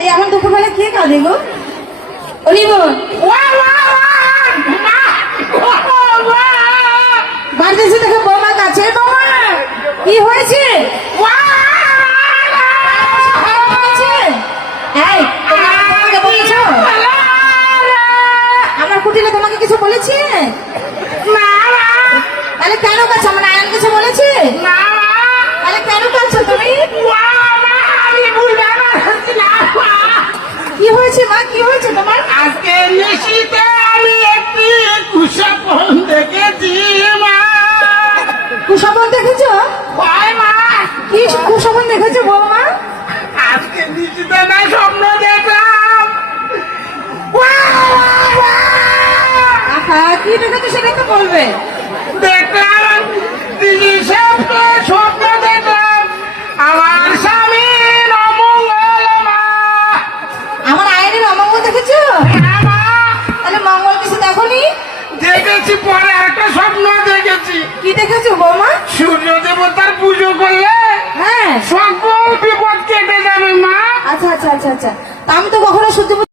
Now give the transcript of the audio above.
এখন দুপুরবেলা কে কাঁদে গো? অলিব বাড়িতে দেখে বৌমা কাছে। বৌমা কি হয়েছে? আমার কুটিলে তোমাকে কিছু বলেছে? তাহলে কেন কাছে? আমার আয়ন কিছু বলেছে? তাহলে কেন কাছো তুমি? কি হয়েছে মা? কি হয়েছে তোমার? আজকে নিশিতে আমি একটি কুশাপন দেখেছি মা। কুশাপন দেখেছো? মা কি কুশাপন দেখেছো বৌমা? আজকে নিশিতে না স্বপ্ন দেখলাম। আহা, কি দেখেছো সেটা তো বলবে। দেখলাম স্বপ্ন দেখলাম আমার স্বামীর অমঙ্গল মা। আমার আয়নের অমঙ্গল দেখেছো? তাহলে মঙ্গল কিছু দেখোনি? দেখেছি, পরে একটা স্বপ্ন দেখেছি। কি দেখেছো বৌমা? সূর্য দেবতার পুজো করলে হ্যাঁ, সকল বিপদ কেটে যাবে মা। আচ্ছা আচ্ছা আচ্ছা আচ্ছা। তা আমি তো কখনো সূর্য